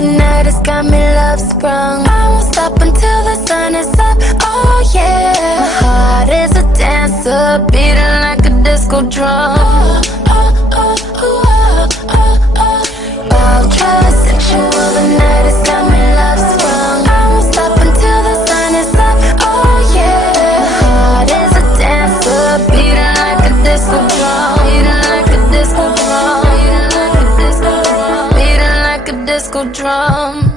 night has got me love sprung. I won't stop until the sun is up, oh yeah. My heart is a dancer, beating like a disco drum. Disco drum.